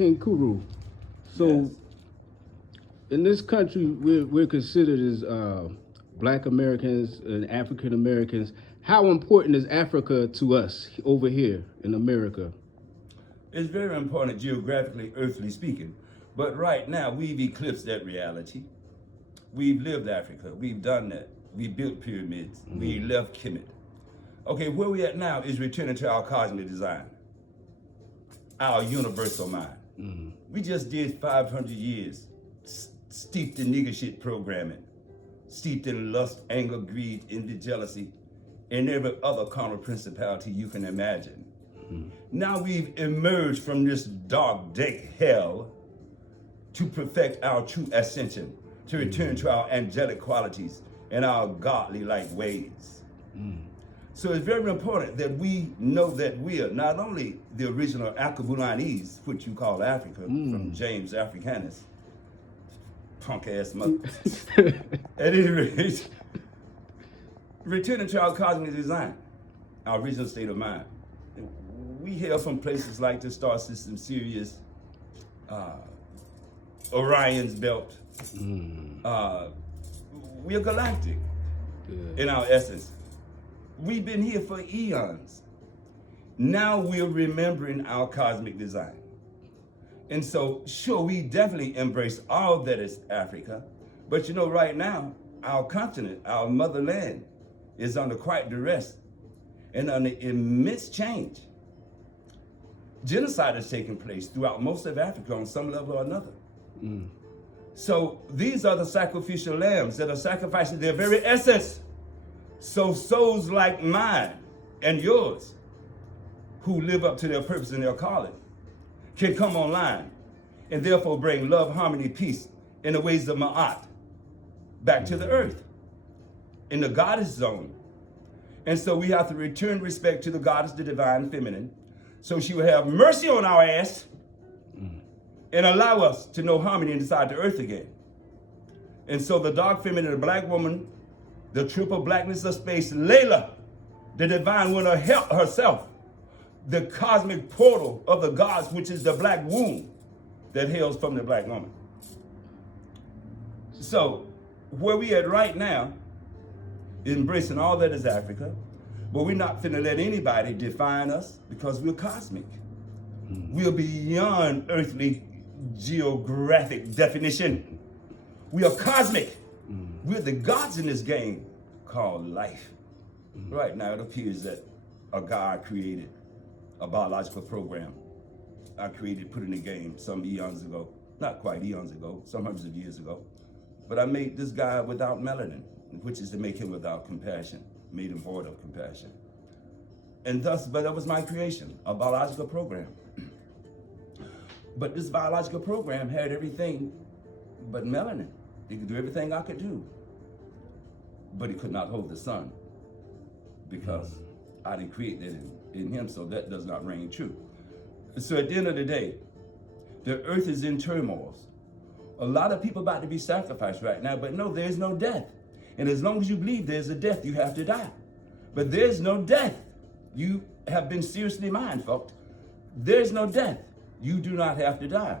In Khurhu. So Yes. in this country, we're considered as Black Americans and African Americans. How important is Africa to us over here in America? It's very important geographically, earthly speaking. But right now, we've eclipsed that reality. We've lived Africa. We've done that. We built pyramids. We left Kemet. Okay, where we at now is returning to our cosmic design, our universal mind. We just did 500 years steeped in nigger shit programming, steeped in lust, anger, greed, envy, jealousy, and every other carnal principality you can imagine. Now we've emerged from this dark, dank hell to perfect our true ascension, to return to our angelic qualities and our godly-like ways. So it's very important that we know that we are not only the original Akabulanese, which you call Africa, from James Africanus, punk-ass mother. At any rate, returning to our cosmic design, our original state of mind. We hail from places like the star system, Sirius, Orion's belt. We're galactic in our essence. We've been here for eons. Now we're remembering our cosmic design. And so, sure, we definitely embrace all that is Africa. But you know, right now, our continent, our motherland, is under quite duress and under immense change. Genocide is taking place throughout most of Africa on some level or another. So these are the sacrificial lambs that are sacrificing their very essence. So souls like mine and yours, who live up to their purpose and their calling, can come online and therefore bring love, harmony, peace in the ways of Ma'at back to the earth, in the goddess zone. And so we have to return respect to the goddess, the divine feminine, so she will have mercy on our ass and allow us to know harmony inside the earth again. And so the dark feminine, the black woman, the triple blackness of space, Layla, the divine one herself, the cosmic portal of the gods, which is the black womb that hails from the black woman. So where we at right now, embracing all that is Africa, but we're not finna let anybody define us because we're cosmic. We're beyond earthly geographic definition. We are cosmic. We're the gods in this game called life. Right now, it appears that a God created a biological program. I created, put in the game some eons ago, not quite eons ago, some hundreds of years ago. But I made this guy without melanin, which is to make him without compassion, made him void of compassion. And thus, but that was my creation, a biological program. But this biological program had everything but melanin. It could do everything I could do. But it could not hold the sun because I didn't create that in him, so that does not ring true. So at the end of the day, the earth is in turmoil. A lot of people about to be sacrificed right now, but no, there's no death. And as long as you believe there's a death, you have to die. But there's no death. You have been seriously mind-fucked. There's no death. You do not have to die.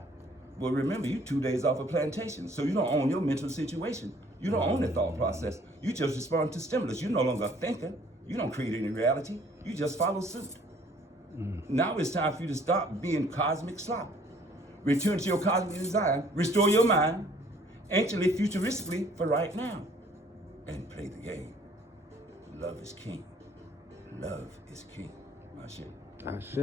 Well, remember, you're 2 days off a plantation, so you don't own your mental situation. You don't own the thought process. You just respond to stimulus. You're no longer a thinker. You don't create any reality. You just follow suit. Now it's time for you to stop being cosmic slop. Return to your cosmic design. Restore your mind, anciently, futuristically, for right now. And play the game. Love is king. Love is king. My shit. I say.